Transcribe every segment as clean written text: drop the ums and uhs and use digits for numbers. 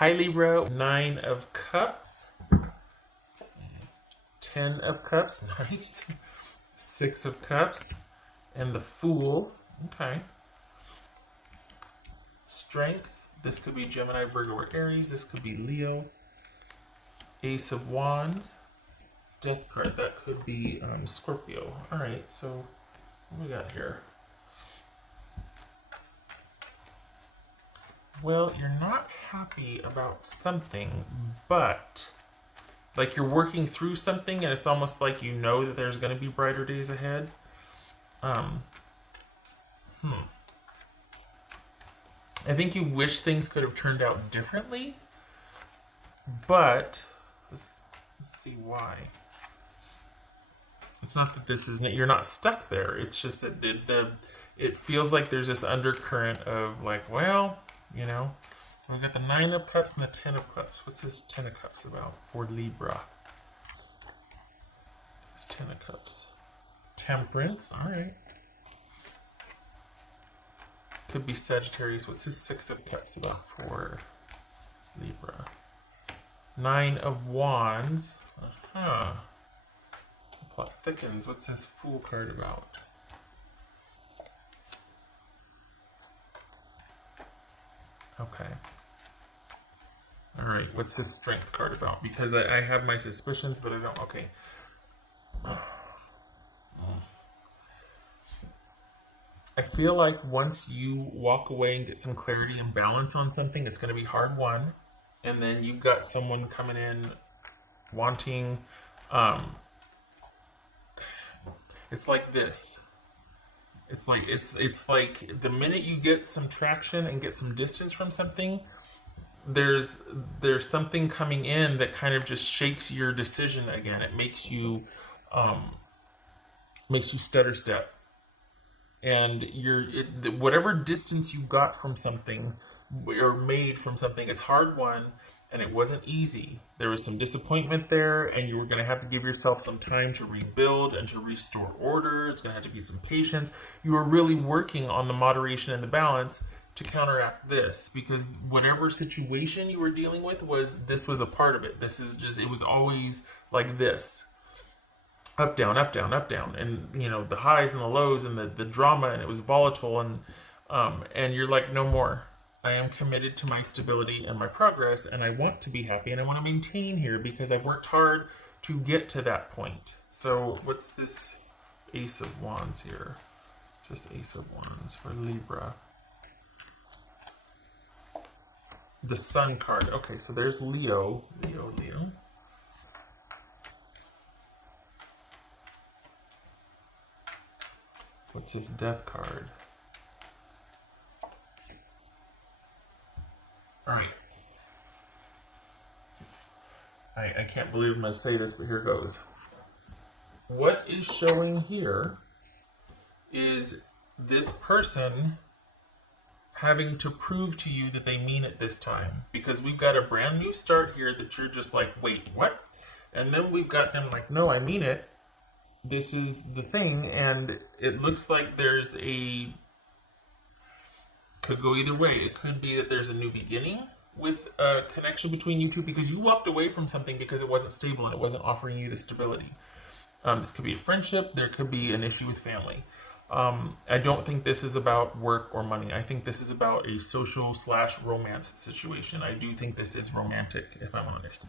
Hi Libra, 9 of Cups, 10 of Cups, nice. 6 of Cups, and the Fool. Okay. Strength, this could be Gemini, Virgo, or Aries. This could be Leo. Ace of Wands. Death card, that could be Scorpio. Alright, so what we got here? Well, you're not happy about something, but like you're working through something and it's almost like you know that there's going to be brighter days ahead. I think you wish things could have turned out differently, but let's see why. It's not that this isn't, you're not stuck there. It's just that it feels like there's this undercurrent of like, well, you know, we've got the 9 of Cups and the 10 of Cups. What's this 10 of Cups about for Libra? It's 10 of Cups. Temperance, all right. Could be Sagittarius. What's his 6 of Cups about for Libra? 9 of Wands. The plot thickens. What's his Fool card about? Okay. Alright, what's his Strength card about? Because I have my suspicions, but I don't. Okay. I feel like once you walk away and get some clarity and balance on something, it's going to be hard won. And then you've got someone coming in wanting. It's like this. It's like the minute you get some traction and get some distance from something, there's something coming in that kind of just shakes your decision again. It makes you stutter step, and whatever distance you got from something or made from something, it's hard won. And it wasn't easy. There was some disappointment there, and you were going to have to give yourself some time to rebuild and to restore order. It's going to have to be some patience. You were really working on the moderation and the balance to counteract this, because whatever situation you were dealing with this was a part of it. It was always like this. Up, down, up, down, up, down. And, the highs and the lows and the drama, and it was volatile, and you're like, no more. I am committed to my stability and my progress, and I want to be happy, and I want to maintain here because I've worked hard to get to that point. So what's this Ace of Wands here? What's this Ace of Wands for Libra? The Sun card. Okay, so there's Leo. Leo. What's this Death card? Alright. I can't believe I'm going to say this, but here goes. What is showing here is this person having to prove to you that they mean it this time. Because we've got a brand new start here that you're just like, wait, what? And then we've got them like, no, I mean it. This is the thing. And it looks like there's could go either way. It could be that there's a new beginning with a connection between you two because you walked away from something because it wasn't stable and it wasn't offering you the stability. This could be a friendship. There could be an issue with family. I don't think this is about work or money. I think this is about a social/romance situation. I do think this is romantic, if I'm honest.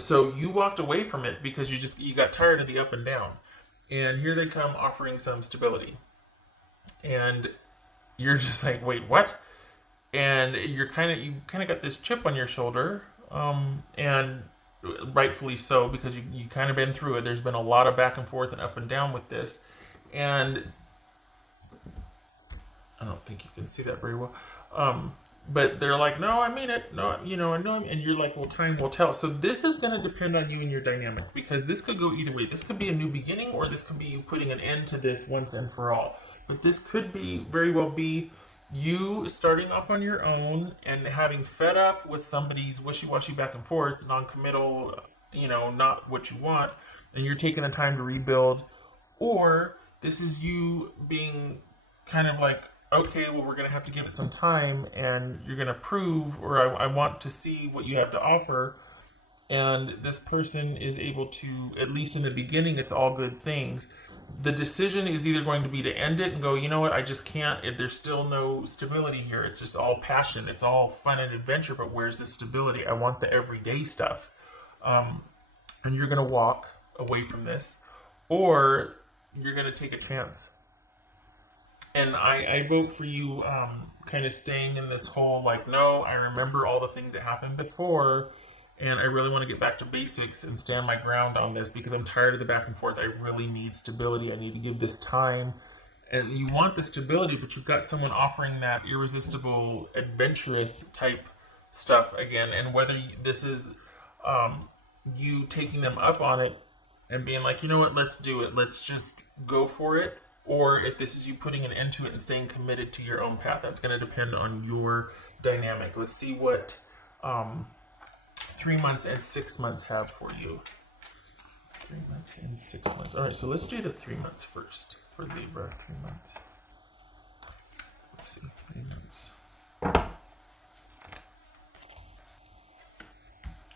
So you walked away from it because you got tired of the up and down. And here they come offering some stability. And you're just like, wait, what? And you kind of got this chip on your shoulder, and rightfully so, because you kind of been through it. There's been a lot of back and forth and up and down with this, and I don't think you can see that very well. But they're like, no, I mean it. No, I know. And you're like, well, time will tell. So this is going to depend on you and your dynamic, because this could go either way. This could be a new beginning, or this could be you putting an end to this once and for all. But this could very well be you starting off on your own and having fed up with somebody's wishy-washy back and forth, non-committal, not what you want, and you're taking the time to rebuild. Or this is you being kind of like okay, well, we're going to have to give it some time, and you're going to prove, or I want to see what you have to offer. And this person is able to, at least in the beginning, it's all good things. The decision is either going to be to end it and go, you know what, I just can't, there's still no stability here. It's just all passion, it's all fun and adventure, but where's the stability? I want the everyday stuff. And you're going to walk away from this, or you're going to take a chance. And I vote for you, kind of staying in this whole, like, no, I remember all the things that happened before, and I really want to get back to basics and stand my ground on this because I'm tired of the back and forth. I really need stability. I need to give this time. And you want the stability, but you've got someone offering that irresistible, adventurous type stuff again. And whether this is you taking them up on it and being like, you know what, let's do it. Let's just go for it. Or if this is you putting an end to it and staying committed to your own path, that's going to depend on your dynamic. Let's see what 3 months and 6 months have for you. 3 months and 6 months. All right, so let's do the 3 months first for Libra. 3 months. Let's see, 3 months.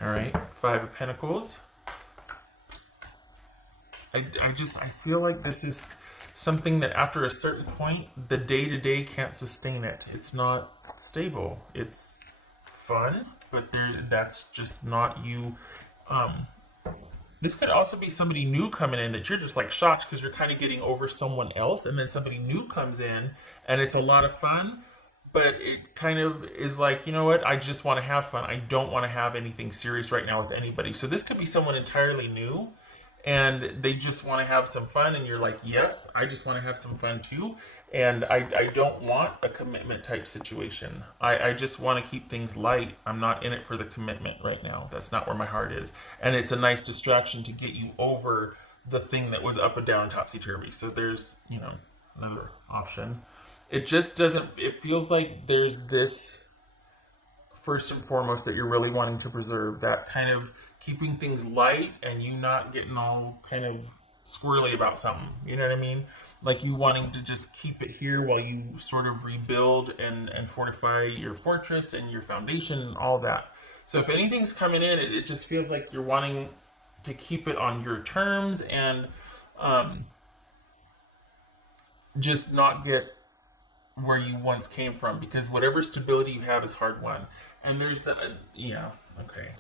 All right, 5 of Pentacles. I feel like this is something that after a certain point, the day-to-day can't sustain it. It's not stable. It's fun, but that's just not you. This could also be somebody new coming in that you're just like shocked because you're kind of getting over someone else, and then somebody new comes in and it's a lot of fun, but it kind of is like, you know what, I just want to have fun. I don't want to have anything serious right now with anybody. So this could be someone entirely new and they just want to have some fun, and you're like, yes, I just want to have some fun too, and I don't want a commitment type situation. I just want to keep things light. I'm not in it for the commitment right now. That's not where my heart is, and it's a nice distraction to get you over the thing that was up and down, topsy-turvy. So there's, you know, another option. It just doesn't, it feels like there's this first and foremost that you're really wanting to preserve, that kind of keeping things light and you not getting all kind of squirrely about something. You know what I mean? Like you wanting to just keep it here while you sort of rebuild and fortify your fortress and your foundation and all that. So if anything's coming in, it just feels like you're wanting to keep it on your terms and just not get where you once came from, because whatever stability you have is hard won. And there's that, yeah, okay.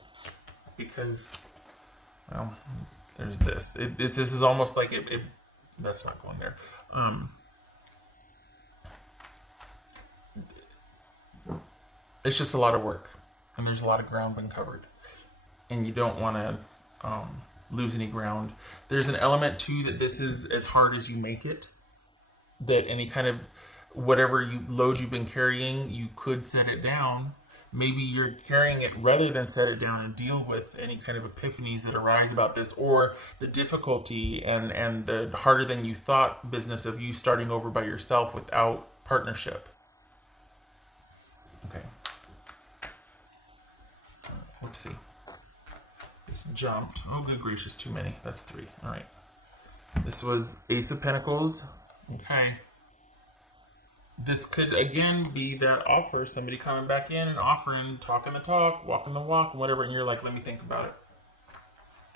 Because, well, there's this. This is almost like it that's not going there. It's just a lot of work, and there's a lot of ground being covered, and you don't want to lose any ground. There's an element too that this is as hard as you make it. That any kind of whatever load you've been carrying, you could set it down. Maybe you're carrying it rather than set it down and deal with any kind of epiphanies that arise about this, or the difficulty and the harder than you thought business of you starting over by yourself without partnership. Okay. Whoopsie. This jumped. Oh, good gracious, too many. That's 3. All right. This was Ace of Pentacles. Okay. This could again be that offer, somebody coming back in and offering, talking the talk, walking the walk, whatever, and you're like, let me think about it.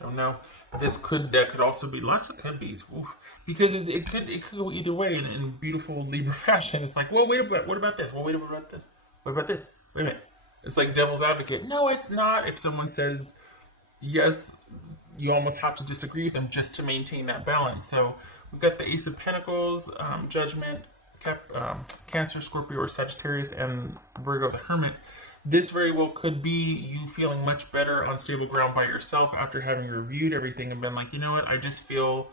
Don't know. That could also be lots of could be's. Because it could go either way in beautiful Libra fashion. It's like, well, wait a minute, what about this? Well, wait, what about this? What about this? Wait a minute. It's like devil's advocate. No, it's not. If someone says yes, you almost have to disagree with them just to maintain that balance. So we've got the Ace of Pentacles, Judgment, Cancer, Scorpio, or Sagittarius, and Virgo the Hermit. This very well could be you feeling much better on stable ground by yourself after having reviewed everything and been like, you know what, I just feel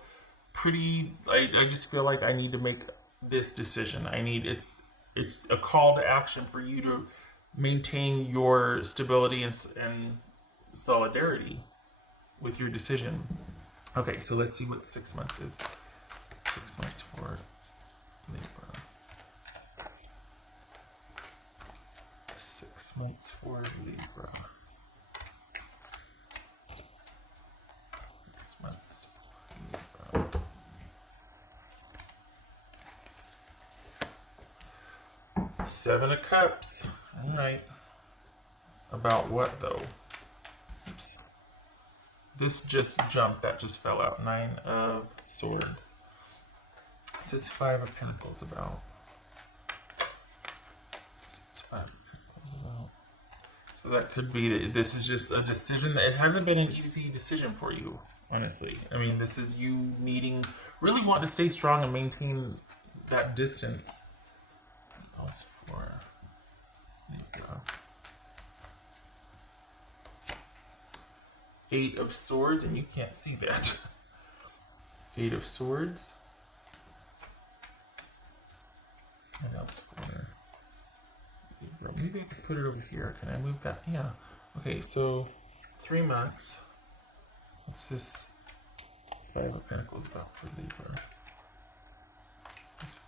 I just feel like I need to make this decision. It's a call to action for you to maintain your stability and solidarity with your decision. Okay, so let's see what 6 months is. 6 months for Libra. 6 months for Libra. 6 months for Libra. Seven of Cups. All right. About what, though? Oops. This just jumped. That just fell out. Nine of Swords. This is Five of Pentacles about. It's Five of Pentacles about. So that could be that this is just a decision that it hasn't been an easy decision for you, honestly. I mean, this is you needing, really wanting to stay strong and maintain that distance. What else for Libra? Eight of Swords, and you can't see that. Eight of Swords. What else for Libra? Maybe I can put it over here. Can I move that? Yeah. Okay, so 3 months. What's this Five of Pentacles about for Libra?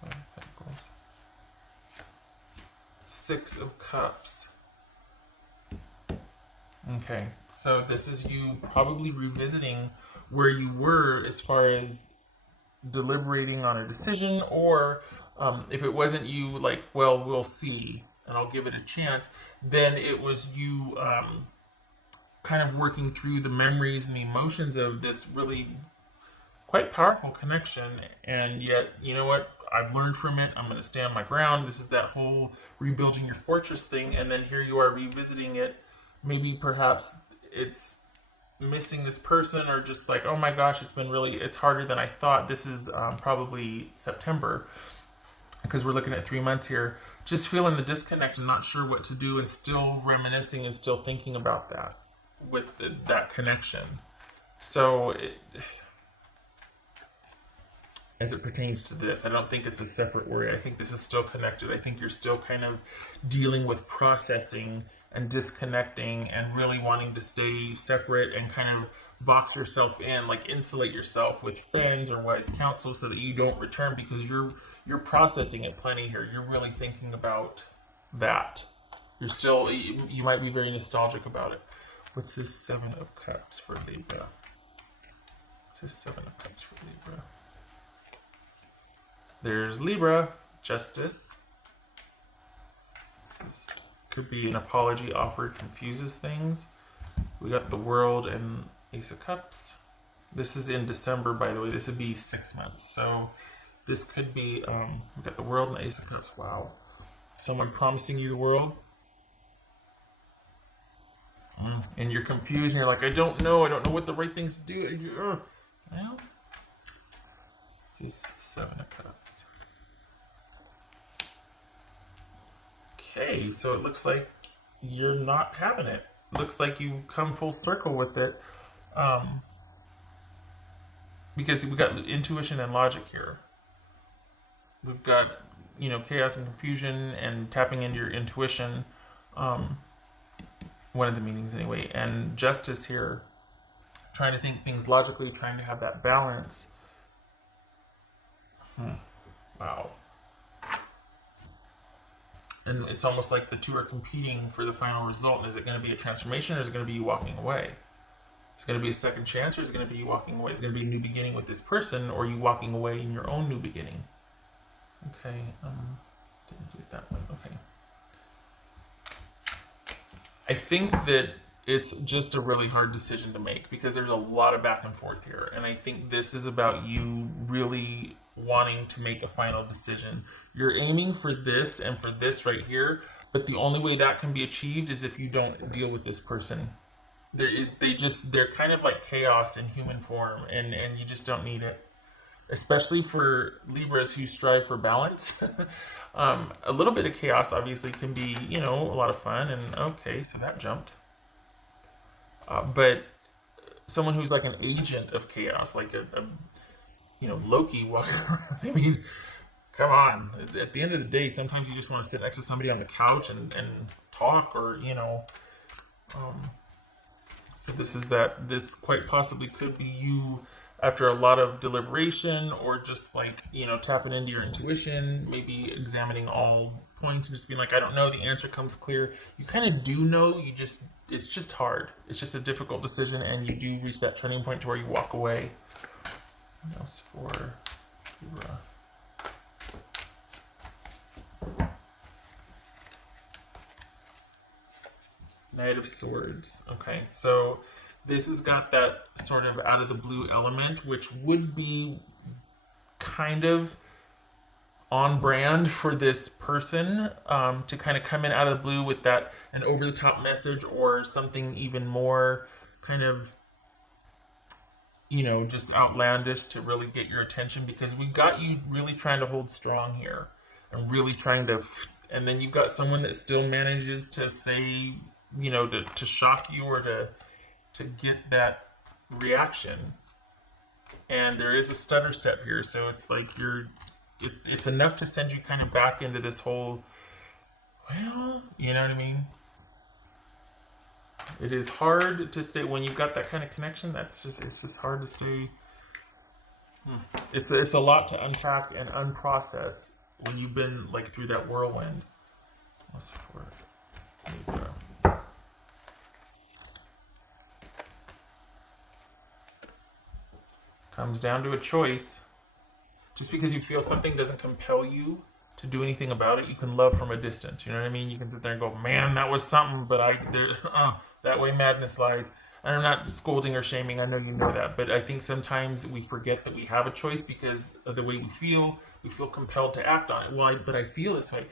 Five of Pentacles. Six of Cups. Okay, so this is you probably revisiting where you were as far as deliberating on a decision, or if it wasn't you like, well, we'll see and I'll give it a chance, then it was you kind of working through the memories and the emotions of this really quite powerful connection. And yet, you know what? I've learned from it. I'm going to stand my ground. This is that whole rebuilding your fortress thing. And then here you are revisiting it. Maybe perhaps it's missing this person, or just like, oh my gosh, it's harder than I thought. This is probably September, because we're looking at 3 months here. Just feeling the disconnect and not sure what to do, and still reminiscing and still thinking about that with that connection. So as it pertains to this, I don't think it's a separate worry. I think this is still connected. I think you're still kind of dealing with processing and disconnecting and really wanting to stay separate and kind of box yourself in, like insulate yourself with friends or wise counsel so that you don't return, because you're processing it plenty here. You're really thinking about that. You might be very nostalgic about it. What's this Seven of Cups for Libra? What's this Seven of Cups for Libra? There's Libra, Justice. This could be an apology offered, confuses things. We got the World and Ace of Cups. This is in December, by the way. This would be 6 months. So this could be, we got the World and the Ace of Cups. Wow. Someone promising you the world. And you're confused and you're like, I don't know what the right things to do. Well, this is Seven of Cups. Okay, so it looks like you're not having it. Looks like you come full circle with it, because we've got intuition and logic here. We've got, chaos and confusion and tapping into your intuition, one of the meanings anyway, and justice here, trying to think things logically, trying to have that balance. Wow. And it's almost like the two are competing for the final result. Is it going to be a transformation, or is it going to be you walking away? It's going to be a second chance, or is it going to be you walking away? It's going to be a new beginning with this person, or you walking away in your own new beginning. Okay, didn't read that one. Okay. I think that it's just a really hard decision to make, because there's a lot of back and forth here. And I think this is about you really wanting to make a final decision. You're aiming for this and for this right here, but the only way that can be achieved is if you don't deal with this person. They're kind of like chaos in human form, and you just don't need it. Especially for Libras who strive for balance. A little bit of chaos obviously can be, a lot of fun, and okay, so that jumped. But someone who's like an agent of chaos, like a Loki walking around. I mean, come on. At the end of the day, sometimes you just want to sit next to somebody on the couch and talk, or, so this quite possibly could be you after a lot of deliberation, or just like, tapping into your intuition, maybe examining all points and just being like, I don't know, the answer comes clear. You kind of do know, it's just hard. It's just a difficult decision, and you do reach that turning point to where you walk away. What else for Libra? Knight of Swords. Okay, so this has got that sort of out of the blue element, which would be kind of on brand for this person, to kind of come in out of the blue with that an over the top message or something even more kind of, just outlandish to really get your attention, because we got you really trying to hold strong here and really trying to, and then you've got someone that still manages to say, to shock you or to get that reaction. And there is a stutter step here, so it's like it's enough to send you kind of back into this whole, well, you know what I mean? It is hard to stay when you've got that kind of connection. It's just hard to stay. It's a lot to unpack and unprocess when you've been like through that whirlwind. What's for Libra? Comes down to a choice. Just because you feel something doesn't compel you to do anything about it. You can love from a distance. You know what I mean? You can sit there and go, man, that was something, but that way madness lies. And I'm not scolding or shaming. I know you know that. But I think sometimes we forget that we have a choice because of the way we feel. We feel compelled to act on it. Well, but I feel this way.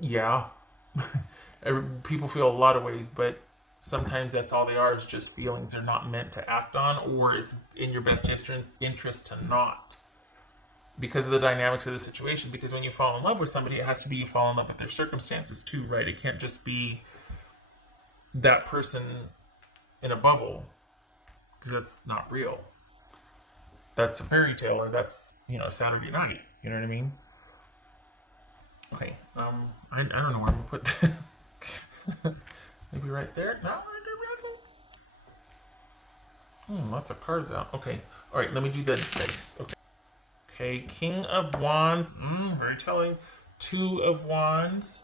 Yeah. People feel a lot of ways, but sometimes that's all they are, is just feelings. They're not meant to act on, or it's in your best interest to not. Because of the dynamics of the situation. Because when you fall in love with somebody, it has to be you fall in love with their circumstances too, right? It can't just be that person in a bubble, because that's not real. That's a fairy tale, or that's, Saturday night. You know what I mean? Okay. I don't know where I'm gonna put that. Maybe right there. No, right there. Lots of cards out. Okay. All right. Let me do the dice. Okay. Okay, King of Wands, very telling. 2 of Wands,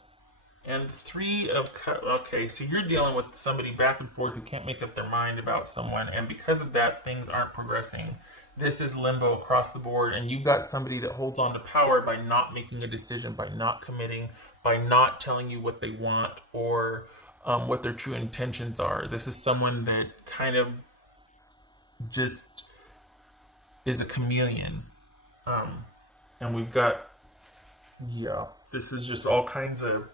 and 3 of Cups. Okay, so you're dealing with somebody back and forth who can't make up their mind about someone, and because of that, things aren't progressing. This is limbo across the board, and you've got somebody that holds on to power by not making a decision, by not committing, by not telling you what they want or what their true intentions are. This is someone that kind of just is a chameleon. And we've got, this is just all kinds of,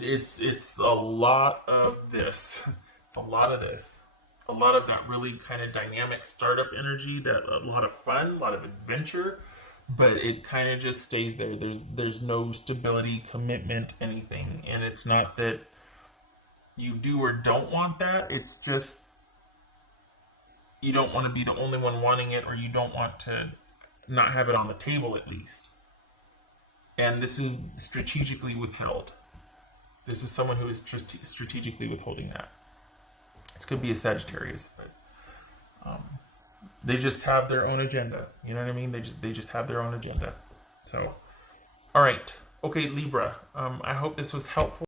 it's a lot of this. It's a lot of this. A lot of that really kind of dynamic startup energy, that a lot of fun, a lot of adventure, but it kind of just stays there. There's no stability, commitment, anything. And it's not that you do or don't want that. It's just you don't want to be the only one wanting it, or you don't want to not have it on the table at least. And this is strategically withheld. This is someone who is strategically withholding that. This could be a Sagittarius, but they just have their own agenda. You know what I mean? They just have their own agenda. So, all right. Okay, Libra. I hope this was helpful.